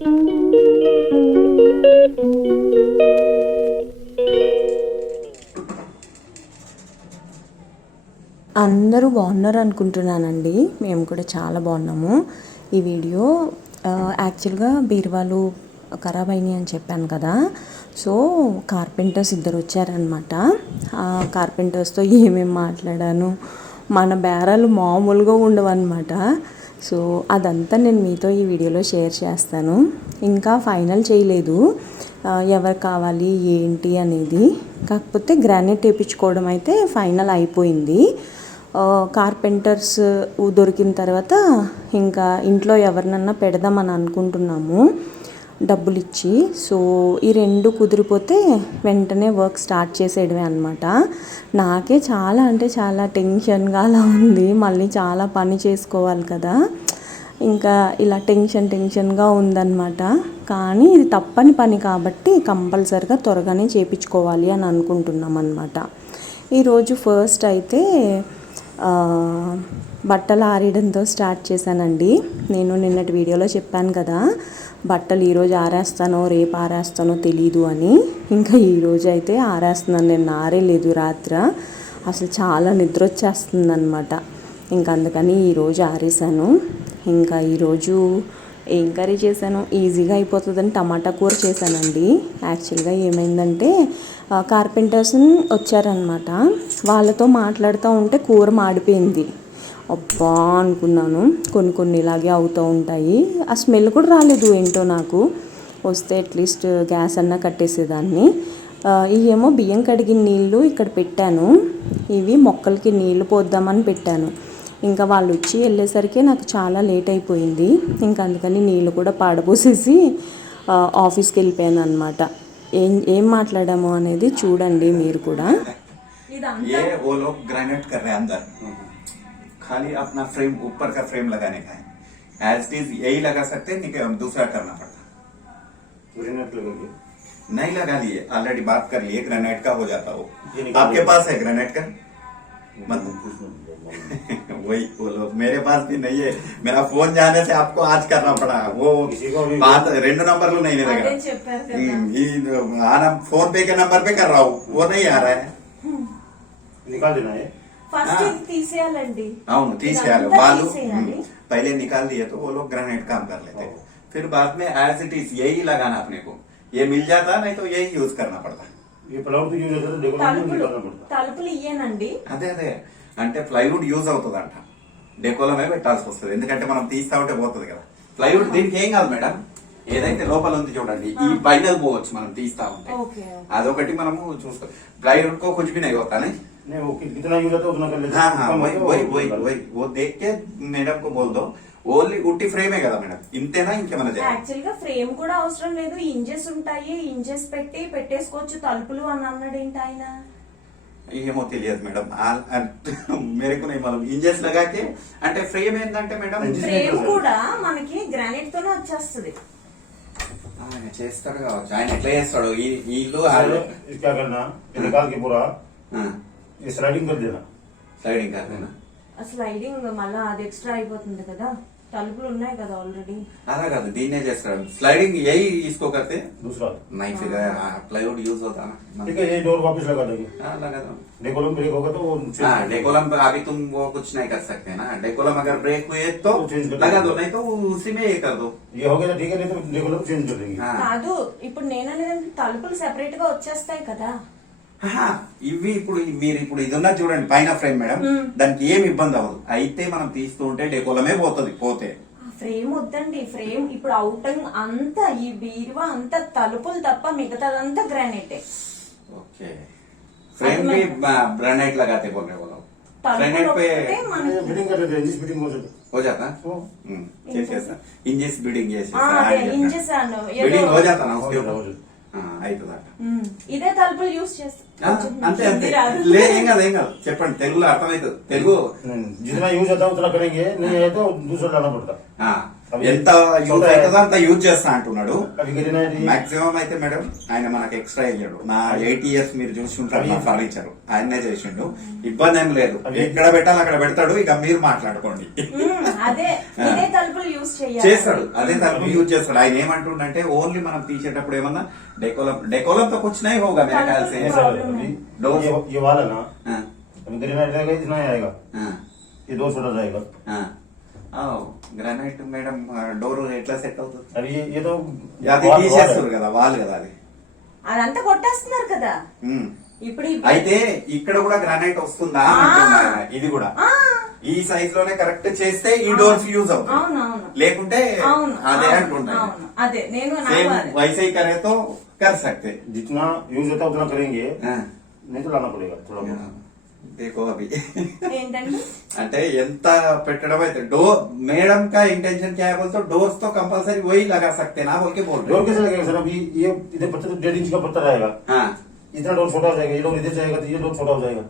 అందరూ బాగున్నారు అనుకుంటున్నానండి. మేము కూడా చాలా బాగున్నాము. ఈ వీడియో యాక్చువల్గా బీరువాలు ఖరాబ్ అయినాయి అని చెప్పాను కదా. సో కార్పెంటర్స్ ఇద్దరు వచ్చారనమాట. ఆ కార్పెంటర్స్తో ఏమేమి మాట్లాడాను, మన బేరాలు మామూలుగా ఉండవన్నమాట. సో అదంతా నేను మీతో ఈ వీడియోలో షేర్ చేస్తాను. ఇంకా ఫైనల్ చేయలేదు ఎవరు కావాలి ఏంటి అనేది. కాకపోతే గ్రానైట్ వేయించుకోవడం అయితే ఫైనల్ అయిపోయింది. కార్పెంటర్స్ దొరికిన తర్వాత ఇంకా ఇంట్లో ఎవరినన్నా పెడదామని అనుకుంటున్నాము డబ్బులు ఇచ్చి. సో ఈ రెండు కుదిరిపోతే వెంటనే వర్క్ స్టార్ట్ చేసేయడమే అనమాట. నాకే చాలా అంటే చాలా టెన్షన్గా అలా ఉంది. మళ్ళీ చాలా పని చేసుకోవాలి కదా, ఇంకా ఇలా టెన్షన్గా ఉందన్నమాట. కానీ ఇది తప్పని పని కాబట్టి కంపల్సరిగా త్వరగానే చేయించుకోవాలి అని అనుకుంటున్నాం అన్నమాట. ఈరోజు ఫస్ట్ అయితే బట్టలు ఆరేయడంతో స్టార్ట్ చేశానండి. నేను నిన్నటి వీడియోలో చెప్పాను కదా, బట్టలు ఈరోజు ఆరేస్తానో రేపు ఆరేస్తానో తెలీదు అని. ఇంకా ఈరోజు అయితే ఆరేస్తున్నాను. నేను ఆరేయలేదు రాత్ర, అసలు చాలా నిద్ర వచ్చేస్తుంది అనమాట. ఇంకా అందుకని ఈరోజు ఆరేసాను. ఇంకా ఈరోజు ఏం కర్రీ చేశాను, ఈజీగా అయిపోతుందని టమాటా కూర చేశానండి. యాక్చువల్గా ఏమైందంటే కార్పెంటర్స్ వచ్చారనమాట. వాళ్ళతో మాట్లాడుతూ ఉంటే కూర మాడిపోయింది. అబ్బా అనుకున్నాను. కొన్ని ఇలాగే అవుతూ ఉంటాయి. ఆ స్మెల్ కూడా రాలేదు ఏంటో నాకు. వస్తే అట్లీస్ట్ గ్యాస్ అన్నా కట్టేసేదాన్ని. ఇవేమో బియ్యం కడిగిన నీళ్ళు ఇక్కడ పెట్టాను. ఇవి మొక్కలకి నీళ్ళు పోద్దామని పెట్టాను. ఇంకా వాళ్ళు వచ్చి వెళ్ళేసరికి నాకు చాలా లేట్ అయిపోయింది. ఇంకా అందుకని నీళ్ళు కూడా పాడబోసేసి ఆఫీస్కి వెళ్ళిపోయాను అనమాట. ఏం మాట్లాడాము అనేది చూడండి మీరు కూడా. ये वो लोग ग्रेनाइट कर रहे हैं अंदर, खाली अपना फ्रेम ऊपर का फ्रेम लगाने का है. एज इट इज यही लगा सकते हैं, दूसरा करना पड़ता. ग्रेनाइट लगेंगे नहीं लगा लिए, ऑलरेडी बात कर लिए, ग्रेनाइट का हो जाता. वो आपके पास है ग्रेनाइट का? वही बोलो, मेरे पास भी नहीं है. मेरा फोन जाने से आपको आज करना पड़ा. वो बात రెండు నంబర్లు नहीं लगा. फोन पे के नंबर पे कर रहा हूँ, वो नहीं आ रहा है. निकाल देना है फर्स्ट తీసేయాలండి. అవును తీసేయాలి. వాళ్ళు पहले निकाल दिए तो वो लोग ग्रेनाइट काम कर लेते. फिर बाद में एज इट इज यही लगाना अपने को. ये मिल जाता नहीं तो यही यूज करना पड़ता. తలుపులు ఇయ్యేనండి. అదే అంటే ప్లైవుడ్ యూజ్ అవుతుందంట, డెకోలమే పెట్టాల్సి వస్తుంది. ఎందుకంటే మనం తీస్తా ఉంటే పోతుంది కదా ప్లైవుడ్. దీనికి ఏం కాదు మేడం, ఏదైతే లోపల ఉంది చూడండి, ఈ పైన పోవచ్చు మనం తీస్తా ఉంటే. అదొకటి మనము చూసుకో. ప్లైవుడ్ को कुछ भी नहीं होता नहीं, वो कितना यूज होता है उतना कर लेते हैं. हाँ वही वो देख के मैडम को बोल दो. ఓన్లీ ఉట్టి ఫ్రేమే కదా మేడం, ఇంతేనా ఇంకేమైనా చేయాలి? యాక్చువల్ గా ఫ్రేమ్ కూడా అవసరం లేదు, ఇంజెస్ ఉంటాయి, ఇంజెస్ పెట్టి పెట్టేసుకోవచ్చు తలుపులు అని అన్నాడు. ఏంటి ఆయన ఏమో తెలియదు మేడం, మేరే को नहीं मालूम. ఇంజెస్ लगाके అంటే ఫ్రేమ్ ఏంటంటే మేడం, ఫ్రేమ్ కూడా మనకి గ్రానైట్ తోనే వచ్చేస్తుంది. ఆయన చేస్తాడు కావచ్చు. ఆయన ఎట్లా చేస్తాడు ఈ ఇల్లు స్లైడింగ్ कर देना. స్లైడింగ్ మళ్ళా అది ఎక్స్ట్రా అయిపోతుంది కదా, తలుపులు ఉన్నాయి కదా ఆల్రెడీ. అలా కాదు, దీన్నే చేస్తాడు స్లైడింగ్. यही इसको करते दूसरा नहीं, फिर प्लाईवुड यूज होता ना. ठीक है, ये डोर वापस लगा देंगे. हाँ लगा दो. डेकोलम ब्रेक होगा तो डेकोलम अभी तुम वो कुछ नहीं कर सकते ना. डेकोलम अगर ब्रेक हुए तो लगा दो, नहीं तो उसी में ये कर दो. ये हो गया ठीक है, नहीं तो डेकोलम चेंज कर देंगे. కాదు ఇప్పుడు నేననేది తలుపులు సెపరేట్ గా వచ్చేస్తాయి కదా. ఇవి ఇప్పుడు మీరు ఇప్పుడు ఇది ఉన్నది చూడండి పైన ఫ్రేమ్ మేడం, దానికి ఏమి ఇబ్బంది అవ్వదు. అయితే మనం తీస్తూ ఉంటే డెకోలమే పోతుంది. పోతే ఫ్రేమ్ వద్దండి, ఫ్రేమ్ ఇప్పుడు అవుటింగ్ అంతా ఈ బీరువా అంతా తలుపులు తప్ప మిగతాదంతా గ్రానైట్. ఓకే, ఫ్రేమ్ भी ग्रेनाइट लगाते बोल रहे वो लोग. ग्रेनाइट पे बिल्डिंग कर देते हैं, इंजिस बिल्डिंग हो जाता है. इंजिस बिल्डिंग हो जाता ना उसके ऊपर అవుతుందట. ఇదే తలుపులు యూజ్ చేస్తాం. అంతే అంతే, ఏం కాదు చెప్పండి, తెలుగులో అర్థమవుతుంది. తెలుగు जितना यूज होता है उतना करेंगे, नहीं है तो दूसरा लाना पड़ता. ఎంత యూజ్ అవుతుందో అంత యూజ్ చేస్తా అంటున్నాడు. अभी गिरना है మాక్సిమం అయితే మేడం ఆయన మనకు ఎక్స్ట్రా ఇయ్యాడు. నా 8 ఇయర్స్ మీరు చూసుకుంటారు నా ఫర్నిచర్ ఆయనే చేసిండు. ఇబ్బంది ఏం లేదు, ఎక్కడ పెట్టాలి అక్కడ పెడతాడు. ఇక మీరు మాట్లాడుకోండి. అదే ఇదే తలుపులు యూజ్ చేస్తాడు, అదే తలుపు యూజ్ చేస్తాడు. ఆయన ఏమంటుండంటే ఓన్లీ మనం తీసేటప్పుడు ఏమన్నా డెకోలం తో కూర్చున్నాయి होगा मेरे ख्याल से ये वाला ना हाँ, अभी गिरना रहेगा इतना ही आएगा, हाँ, ये 2 छोटा जाएगा. గ్రానైట్ మేడం డోర్ ఎట్లా సెట్ అవుతుంది? अभी ये तो అది తీసేస్తారు కదా వాళ్ళు కదా అది. అదంతా కొట్టేస్తున్నారు కదా ఉమ్. ఇప్పుడు అయితే ఇక్కడ కూడా గ్రానైట్ వస్తుందా అంటున్నారు. ఇది కూడా ఈ సైజ్ లోనే కరెక్ట్ చేస్తే ఈ డోర్స్ యూజ్ అవుతాయి, అవునవును లేకుంటే అవును అదే అవును, అంటున్నాయి. అవును అదే నేను సేమ్ నాకు అదే. वैसे ही करे तो कर सकते. जितना यूज होता है उतना करेंगे, हाँ, नहीं तो लाना पड़ेगा थोड़ा बहुत. देखो अभी ఏంటంటే అంటే ఎంత పెట్టడం అయితే मैडम का इंटेंशन क्या है बोलते डोर्स तो कंपलसरी वही लगा सकते ना बोल के बोल रहे डोर कैसे लगेगा सर? अभी ये इधर पत्थर तो 1.5 इंच का पत्थर रहेगा, हाँ. इतना डोर छोटा हो जाएगा. ये डोर इधर जाएगा तो ये डोर छोटा हो जाएगा.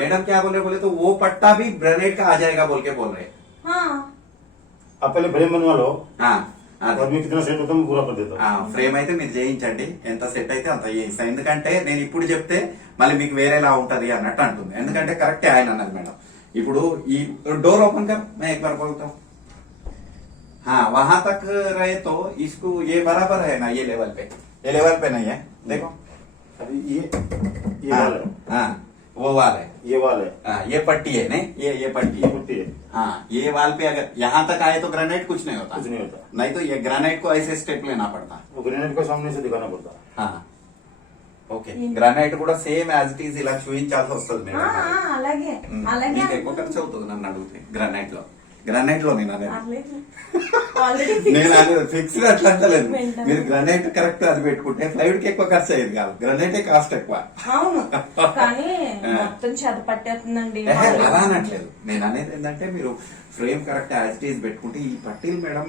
मैडम क्या बोले तो वो पट्टा भी ग्रेनाइट का आ जाएगा बोल के बोल रहे. आप पहले फ्रेम बनवा लो, हाँ, और मैं कितना सेट होता है मैं पूरा कर देता हूँ. ఫ్రేమ్ అయితే మీరు చేయించండి, ఎంత సెట్ అయితే అంత చేయిస్తా. ఎందుకంటే నేను ఇప్పుడు చెప్తే మళ్ళీ మీకు వేరేలా ఉంటది అన్నట్టు అంటుంది. ఎందుకంటే కరెక్టే ఆయన అన్నది మేడం. ఇప్పుడు ఈ डोर ओपन कर, मैं एक बार बोलता हूँ. हाँ, वहां तक रहे तो इसको ये बराबर है ना, ये लेवल पे नहीं है. देखो अभी ये हाँ, वाला है, हाँ, वो वाल है. ये वाला है, हाँ, ये पट्टी है नहीं, ये पट्टी ये है. पुट्टी है, हाँ, ये वाल पे अगर यहाँ तक आए तो ग्रेनाइट कुछ नहीं होता. कुछ नहीं होता. नहीं तो ये ग्रेनाइट को ऐसे स्टेप लेना पड़ता. वो ग्रेनाइट को सामने से दिखाना पड़ता है. हाँ, ఓకే. గ్రానైట్ కూడా సేమ్ యాజ్ ఇట్ ఈస్ ఇలా చూపించాల్సి వస్తుంది మేడం. అలాగే అలాగే మీకు ఎక్కువ ఖర్చు అవుతుంది నన్ను అడిగితే. గ్రానైట్ లో నేను అనేది ఆల్రెడీ నేను అనేది ఫిక్స్డ్ అట్లా అంటలేదు. మీరు గ్రానైట్ కరెక్ట్ అది పెట్టుకుంటే ఫ్లైవుడ్ కి ఎక్కువ ఖర్చు అయ్యేది కాదు, గ్రానైటే కాస్ట్ ఎక్కువ. అవును కానీ మొత్తం చెద పట్టేస్తుందండి. అలా అనట్లేదు. నేను అనేది ఏంటంటే మీరు frame correct as it is పెట్టుకుంటే ఈ పట్టీలు మేడం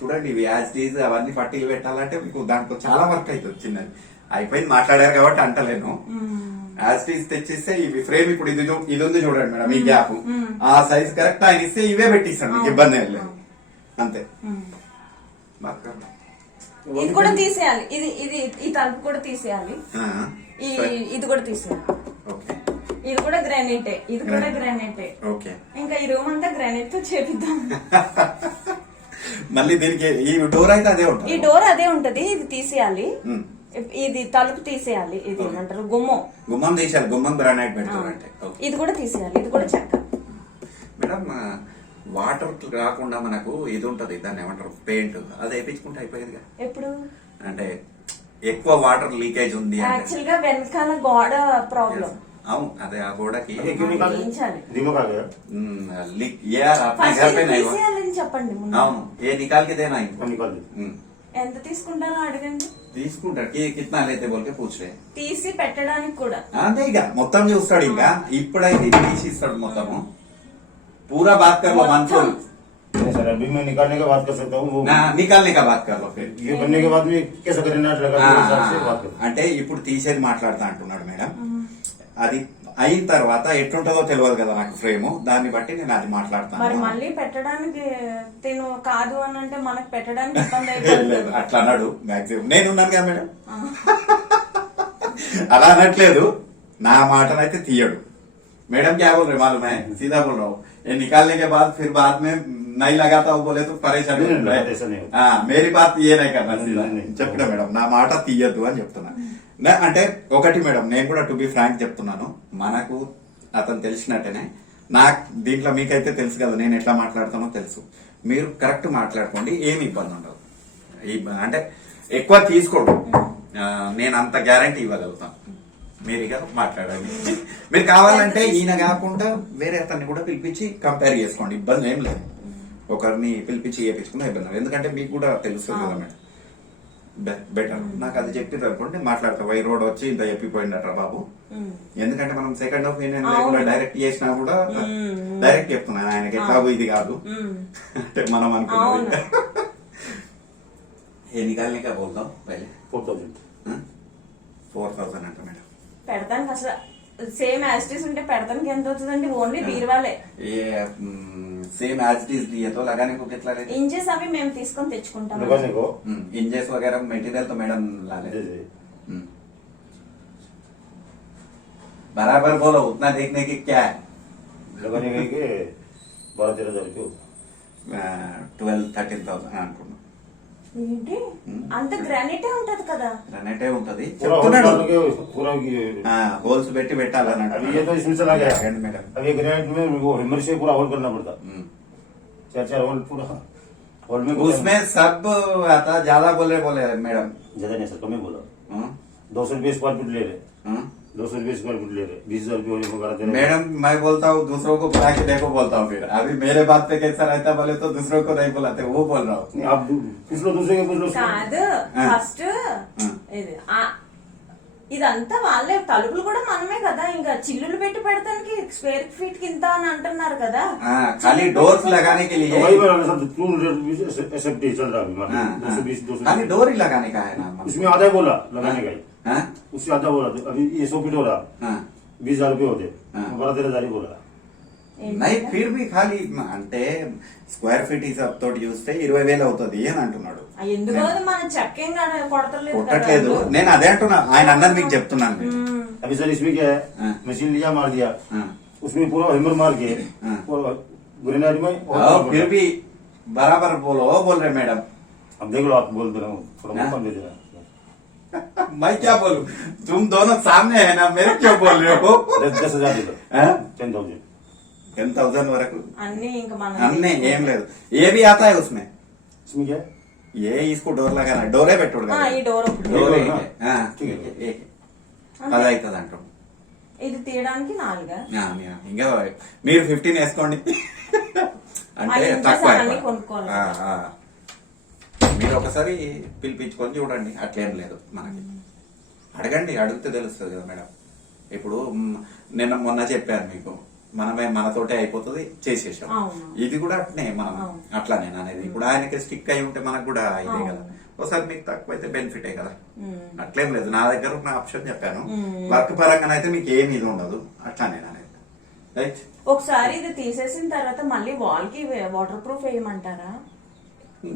చూడండి, ఇవి యాజ్ ఇట్ ఈస్ అవన్నీ పట్టీలు పెట్టాలంటే మీకు దాంట్లో చాలా వర్క్ అవుతుంది. చిన్నది అయిపోయింది మాట్లాడారు కాబట్టి అంటలేను. యాజ్ ఇట్ ఈస్ తెచ్చిస్తే ఇవి ఫ్రేమ్ ఇప్పుడు ఇది ఉంది చూడండి మేడం, ఈ గ్యాప్ ఆ సైజ్ కరెక్ట్ ఆయన ఇస్తే ఇవే పెట్టిస్తాను, మీకు ఇబ్బంది ఏం లేదు. అంతే. ఇది కూడా తీసేయాలి, ఇది ఇది ఈ తలుపు కూడా తీసేయాలి, ఇది కూడా తీసేయాలి. ఓకే, ఇది కూడా గ్రానైటే, ఇది కూడా గ్రానైటే. ఓకే, ఇంకా ఈ రూమ్ అంతా గ్రానైట్ తో చేపిద్దాం. మళ్ళీ దీనికి ఈ డోర్ అయితే అదే ఉంటుంది. ఈ డోర్ అదే ఉంటది, ఇది తీసేయాలి. ఇది తలుపు తీసేయాలి, ఇది ఏమంటారు గుమ్మం తీసేయాలి. గుమ్మం గ్రానైట్ పెడతారంటే ఇది కూడా తీసేయాలి, ఇది కూడా చెక్క. మేడం వాటర్ రాకుండా మనకు ఇది ఉంటది, దాన్ని ఏమంటారు పెయింట్, అది వేయించుకుంటే అయిపోయేదిగా. ఎప్పుడు అంటే ఎక్కువ వాటర్ లీకేజ్ ఉంది యాక్చువల్ గా వెనకాల గోడ ప్రాబ్లం. అవును, అదే ఆ గోడకి తీయించాలి. दिमाग आ गया, यार आपने घर पे नहीं हुआ. తీసేయాలని చెప్పండి ముందు. అవును, ఏ निकाल के देना है. निकाल दे. ఎంత తీసుకుంటారో అడగండి. తీసుకుంటాడు కిतना लेते बोल के पूछ रहे. తీసి పెట్టడానికి కూడా అంతే ఇక మొత్తం చూస్తాడు. ఇంకా ఇప్పుడైతే ఇది తీసి ఇస్తాడు మొత్తము. పూరా బాత్ కర్ లో మనతో नहीं सर, अभी मैं निकालने का बात कर सकता हूँ. वो నికాల్నే కా బాత్ కర్ లో ఫిర్. ये बनने के बाद में कैसा ग्रेनाइट लगा के हिसाब से बात करो. అంటే ఇప్పుడు తీసేది మాట్లాడతా అంటున్నాడు మేడం. అది అయిన తర్వాత ఎట్లుంటుందో తెలియదు కదా నాకు ఫ్రేమ్, దాన్ని బట్టి నేను అది మరి మాట్లాడతాను. మళ్ళీ పెట్టడానికి తిను కాదు అని అంటే మనకు పెట్టడానికి ఇబ్బంది లేదు, అయిపోతుంది. అట్లా అన్నాడు మాక్సిమం. నేను ఉన్నాను కదా మేడం, అలా అనట్లేదు. నా మాటనైతే తీయడు. मैडम क्या बोल रहे मालूम है, सीधा बोल रहा हूँ. ये निकालने के बाद फिर बाद में नहीं लगाता हूँ बोले तो परेशानी नहीं, होता है. ऐसा नहीं होता. हाँ, मेरी बात ये नहीं करना. सीधा नहीं, नहीं. చెప్పిన మేడం నా మాట తీయద్దు అని చెప్తున్నా. అంటే ఒకటి మేడం, నేను కూడా టు బి ఫ్రాంక్ చెప్తున్నాను, మనకు అతను తెలిసినట్టేనే. నాకు దీంట్లో మీకైతే తెలుసు కదా నేను ఎట్లా మాట్లాడతానో తెలుసు. మీరు కరెక్ట్ మాట్లాడుకోండి, ఏమి ఇబ్బంది ఉండదు. అంటే ఎక్కువ తీసుకోండి, నేను అంత గ్యారంటీ ఇవ్వగలుగుతాను. మీరు ఇక మాట్లాడండి. మీరు కావాలంటే ఈయన కాకుండా వేరే అతన్ని కూడా పిలిపించి కంపేర్ చేసుకోండి, ఇబ్బంది ఏం లేదు. ఒకరిని పిలిపించి చేయించుకున్నా ఇబ్బంది లేదు. ఎందుకంటే మీకు కూడా తెలుస్తుంది కదా మేడం, బెటర్. నాకు అది చెప్పి అనుకోండి మాట్లాడతా. వై రోడ్ వచ్చి ఇంత చెప్పిపోయిందట బాబు. ఎందుకంటే మనం సెకండ్ ఒపీనియన్ లేకుండా డైరెక్ట్ చేసినా కూడా డైరెక్ట్ చెప్తున్నాను ఆయనకి ఎట్లాగో ఇది కాదు అంటే మనం అనుకున్నాం. ఏ నికాల్నే కా బోల్తాం పహలే 4,000. 4,000 అంట మేడం. పెడతానికి అసలు సేమ్ యాస్టీస్ ఉంటే పెడతానికి ఎంత అవుతుందండి? ఓన్లీ బీరువాలే. ये सेम एज इट इज दिए तो लगाने को कितना लेते? ఇంచెస్ అవి మేము తీసుకొని తెచ్చుకుంటాం. लगाने को इंजेस वगैरह मटेरियल तो मैडम ला दे लेते. दे बराबर बोलो, उतना देखने की क्या है? लगाने गए के 12-13 हजार रुपये 12,000-13,000 అనుకున్నా. ఏంటి అంత గ్రానైటే ఉంటది కదా? గ్రానైటే ఉంటది पूरा చెప్తున్నాడు. पूरा హోల్స్ పెట్టి పెట్టాలని अभी ये तो इसमें चला गया అంటున్నాడు మేడం. अभी ग्रेनाइट में वो हेमर से पूरा होल करना पड़ता 4 होल पूरा होल में उसमें सब आता ज्यादा बोले मैडम. ज्यादा नहीं सर कम ही बोला हाँ? 200 रुपये स्क्वायर फुट ले रहे हाँ? 200 रुपये स्क्वायर फुट ले रहे 20,000 रुपये वगैरह दे रहे मैडम मैं बोलता हूँ दूसरों को बुला के देखो बोलता हूँ, फिर अभी मेरे बात पे कैसा रहता बोले तो दूसरों को नहीं बुलाते, वो बोल रहा हूँ. नहीं, आप पूछ लो दूसरे के पूछ लो కాదు ఫస్ట్ ఇది ఇదంతా వాళ్ళే, తలుపులు కూడా మనమే కదా, ఇంకా చిల్లులు పెట్టి పెడతానికి స్క్వేర్ ఫీట్ కింద అని అంటున్నారు కదా. खाली डोर्स लगाने के लिए. वही बोला सर टूल एसएफटी चल रहा है अभी हाँ, मार्केट 220 200 खाली डोर ही लगाने का है ना. उसमें आधा ही बोला लगाने का ही हाँ? उससे आधा बोला अभी ये 100 फीट हो रहा हाँ. 20,000 रुपये होते हाँ. 12-13 ही बोला नहीं फिर भी ఖాళీ అంటే స్క్వేర్ ఫీట్ హిసాబ్ తోటి చూస్తే 20,000 అవుతుంది అని అంటున్నాడు. ఎందుకో మన చెక్కేం కొడతలేదు కొట్టట్లేదు, నేను అదే అంటున్నా, ఆయన అన్నది మీకు చెప్తున్నాను మీకు. अभी सर इसमें क्या है हाँ. मशीन लिया मार दिया हाँ. उसमें पूरा हेमर मार के हाँ. पूरा ग्रेनाइट में और फिर भी बराबर बोलो बोल रहे मैडम. अब देख लो आप बोल दे रहा हूँ थोड़ा हाँ. मौका दे देना मैं क्या बोलूं, तुम दोनों सामने है ना, मेरे क्यों बोल रहे हो? 10,000 दे दो हाँ? 10,000 10,000 वరకు అన్ని ఇంకా మన हमने ఏం లేదు. ये भी आता है उसमें, इसमें क्या है ये इसको डोर लगाना, डोरे పెట్టుడు కదా. ఈ డోర్ ఒకటి, డోర్ ये डोर ना? ठीक है. అది అవుతుంది అంటాం. ఇది తీయడానికి 4. ఇంకా మీరు 15 వేసుకోండి అంటే ఆ ఇంచెస్ తక్కువ అవన్నీ అయిపోయి. కొనుక్కోవాలి. మీరు ఒకసారి పిలిపించుకొని చూడండి, అట్లేం లేదు మనకి. అడగండి, అడిగితే తెలుస్తుంది కదా మేడం. ఇప్పుడు నిన్న మొన్న చెప్పాను మీకు, మనతోటే అయిపోతుంది చేసేసాం. అవును. ఇది కూడా అట్నే మనం అవును. అట్లా నేను అనేది. ఇప్పుడు ఆయనకి స్టిక్ అయి ఉంటే మనకు కూడా ఇదే కదా. ఒకసారి మీకు తక్కువ అయితే బెనిఫిటే కదా. అట్లేం లేదు, నా దగ్గర ఉన్న ఆప్షన్ చెప్పాను. వర్క్ పరంగా అయితే మీకు ఏమి ఇది ఉండదు, అట్లా నేను అనేది. రైట్. ఒకసారి ఇది తీసేసిన తర్వాత మళ్ళీ వాల్ కి వాటర్ ప్రూఫ్ వేయమంటారా?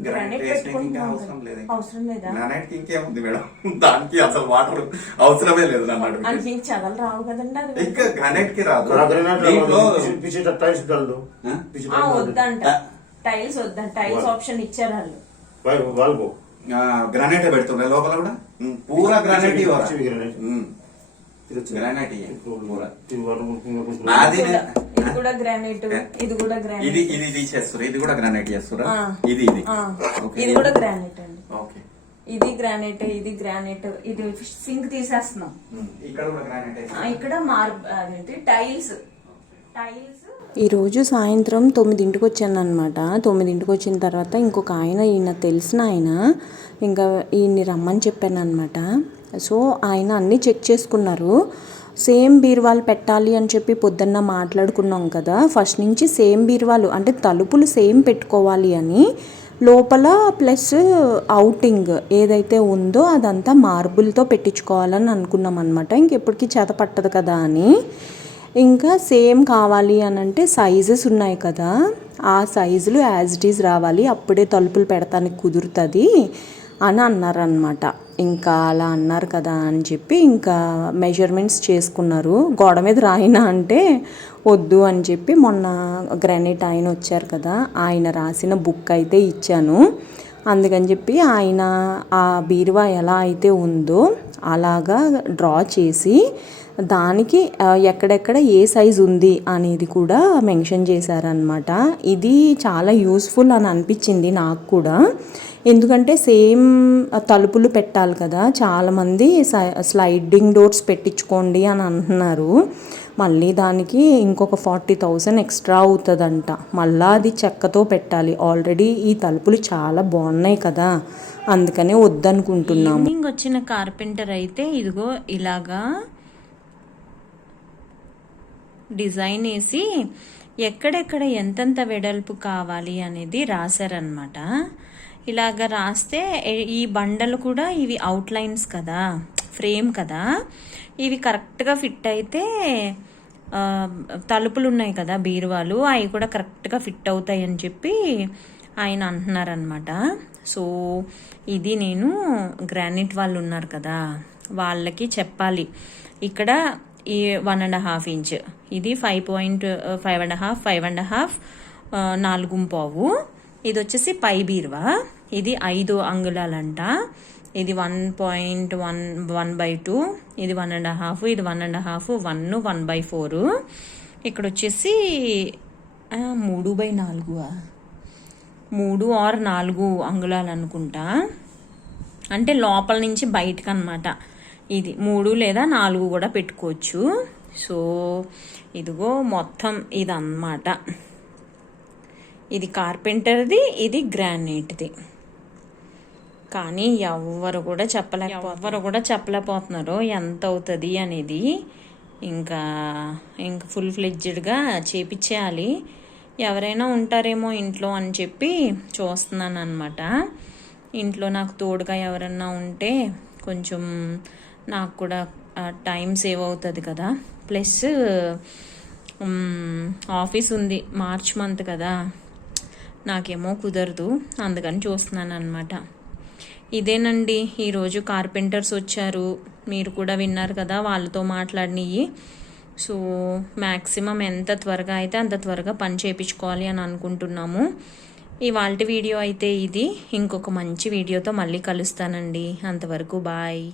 గ్రానైట్ వేసినాక ఇంకా అవసరం లేదు. అవసరం లేదా? గ్రానైట్ కి ఇంకేముంది మేడం, దానికి అసలు వాటర్ అవసరమే లేదు అన్నాడు. అంటే ఇంక చదలు రావు కదండి అది. ఇంకా గ్రానైట్ కి రాదు. थोड़ा ग्रेनाइट దీంట్లో पीछे तक टाइल्स डाल दो हाँ? पीछे వద్దంట, టైల్స్ వద్దంట, టైల్స్ ఆప్షన్ ఇచ్చారు వాళ్ళు. भाई वाल को గ్రానైట్ పెడుతుండే లోపల కూడా పూరా గ్రానైట్ पीछे भी ग्रेनाइट గ్రానైట్ फिर वाटर प्रूफिंग में कुछ నాది ఇది కూడా గ్రానైట్, ఇది కూడా ఇది గ్రానైట్, ఇది తీసేస్తారు, ఇది కూడా గ్రానైట్ చేస్తారా? ఆ. ఇది ఇది ఓకే. ఇది కూడా గ్రానైట్ అండి. ఓకే. ఇది గ్రానైట్, ఇది గ్రానైట్, ఇది సింక్ తీసేస్తున్నాం. ఇక్కడ కూడా గ్రానైట్ ఇక్కడ అదేంటి టైల్స్. ఈరోజు సాయంత్రం 9ంటికి వచ్చాను అనమాట. 9ంటికి వచ్చిన తర్వాత ఇంకొక ఈయన తెలిసిన ఆయన ఇంకా ఈయన్ని రమ్మని చెప్పాను అనమాట. సో ఆయన అన్నీ చెక్ చేసుకున్నారు. సేమ్ బీరువాలు పెట్టాలి అని చెప్పి పొద్దున్న మాట్లాడుకున్నాం కదా, ఫస్ట్ నుంచి సేమ్ బీరువాలు అంటే తలుపులు సేమ్ పెట్టుకోవాలి అని, లోపల ప్లస్ అవుటింగ్ ఏదైతే ఉందో అదంతా మార్బుల్తో పెట్టించుకోవాలని అనుకున్నాం అనమాట. ఇంకెప్పటికీ చేత పట్టదు కదా అని. ఇంకా సేమ్ కావాలి అని అంటే సైజెస్ ఉన్నాయి కదా, ఆ సైజులు యాజ్ ఇట్ ఈజ్ రావాలి, అప్పుడే తలుపులు పెడతానికి కుదురుతుంది అని అన్నారనమాట. ఇంకా అలా అన్నారు కదా అని చెప్పి ఇంకా మెజర్మెంట్స్ చేసుకున్నారు. గోడ మీద రాయినా అంటే వద్దు అని చెప్పి మొన్న గ్రానైట్ ఆయన వచ్చారు కదా, ఆయన రాసిన బుక్ అయితే ఇచ్చాను. అందుకని చెప్పి ఆయన ఆ బీరువా ఎలా అయితే ఉందో అలాగా డ్రా చేసి దానికి ఎక్కడెక్కడ ఏ సైజు ఉంది అనేది కూడా మెన్షన్ చేశారనమాట. ఇది చాలా యూస్ఫుల్ అని అనిపించింది నాకు కూడా. ఎందుకంటే సేమ్ తలుపులు పెట్టాలి కదా, చాలామంది స్లైడింగ్ డోర్స్ పెట్టించుకోండి అని అంటున్నారు. మళ్ళీ దానికి ఇంకొక 40,000 ఎక్స్ట్రా అవుతుందంట. మళ్ళీ అది చెక్కతో పెట్టాలి. ఆల్రెడీ ఈ తలుపులు చాలా బాగున్నాయి కదా, అందుకనే వద్దనుకుంటున్నాము. ఈవినింగ్ వచ్చిన కార్పెంటర్ అయితే ఇదిగో ఇలాగా డిజైన్ వేసి ఎక్కడెక్కడ ఎంతెంత వెడల్పు కావాలి అనేది రాశారనమాట. ఇలాగ రాస్తే ఈ బండలు కూడా ఇవి అవుట్లైన్స్ కదా, ఫ్రేమ్ కదా, ఇవి కరెక్ట్గా ఫిట్ అయితే తలుపులు ఉన్నాయి కదా బీరువాలు, అవి కూడా కరెక్ట్గా ఫిట్ అవుతాయి అని చెప్పి ఆయన అంటున్నారనమాట. సో ఇది నేను గ్రానైట్ వాళ్ళు ఉన్నారు కదా వాళ్ళకి చెప్పాలి. ఇక్కడ ఈ 1.5 ఇంచ్, ఇది 5.5 5.5 4.5. ఇది వచ్చేసి పై బీరువా, ఇది 5 అంగుళాలంట. ఇది 1.1/2, ఇది 1.5, ఇది 1.5, 1/4. ఇక్కడ వచ్చేసి 3/4, 3 or 4 అంగుళాలు అనుకుంటా. అంటే లోపల నుంచి బయటకు అనమాట. ఇది 3 లేదా 4 కూడా పెట్టుకోవచ్చు. సో ఇదిగో మొత్తం ఇది అన్నమాట. ఇది కార్పెంటర్ది, ఇది గ్రానైట్ది. కానీ ఎవరు కూడా చెప్పలేకపోతున్నారు ఎంత అవుతుంది అనేది. ఇంకా ఫుల్ ఫ్లెడ్జ్డ్గా చేపించేయాలి. ఎవరైనా ఉంటారేమో ఇంట్లో అని చెప్పి చూస్తున్నాను అనమాట. ఇంట్లో నాకు తోడుగా ఎవరన్నా ఉంటే కొంచెం నాకు కూడా టైం సేవ్ అవుతుంది కదా. ప్లస్ ఆఫీస్ ఉంది, మార్చ్ మంత్ కదా, నాకేమో కుదరదు, అందుకని చూస్తున్నాను అనమాట. ఇదేనండి ఈరోజు కార్పెంటర్స్ వచ్చారు, మీరు కూడా విన్నారు కదా వాళ్ళతో మాట్లాడినవి. సో మ్యాక్సిమం ఎంత త్వరగా అయితే అంత త్వరగా పని చేయించుకోవాలి అని అనుకుంటున్నాము. ఇవాల్టి వీడియో అయితే ఇది. ఇంకొక మంచి వీడియోతో మళ్ళీ కలుస్తానండి. అంతవరకు బాయ్.